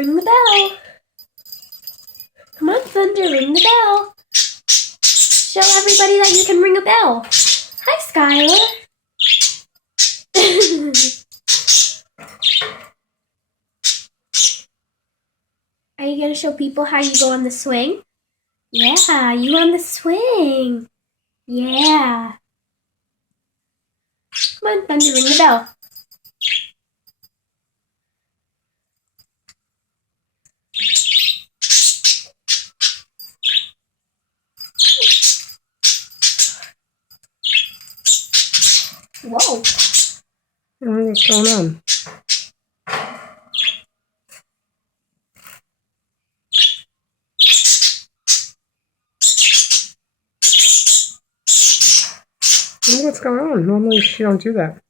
Ring the bell. Come on, Thunder, ring the bell. Show everybody that you can ring a bell. Hi, Skylar. Are you going to show people how you go on the swing? Yeah, you on the swing. Yeah. Come on, Thunder, ring the bell. Whoa. I don't know what's going on. I don't know what's going on. Normally she don't do that.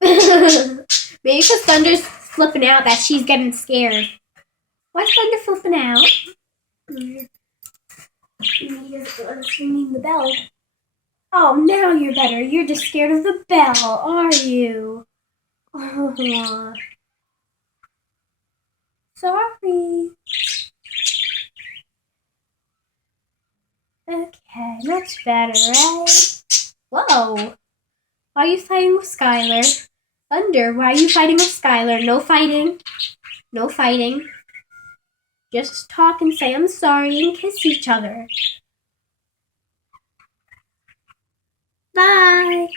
Maybe because Thunder's flipping out that she's getting scared. Why's Thunder flipping out? She's ringing the bell. Oh, now you're better. You're just scared of the bell, are you? Oh. Sorry. Okay, much better, right? Whoa. Why are you fighting with Skylar? Thunder, why are you fighting with Skylar? No fighting. No fighting. Just talk and say I'm sorry and kiss each other. Bye.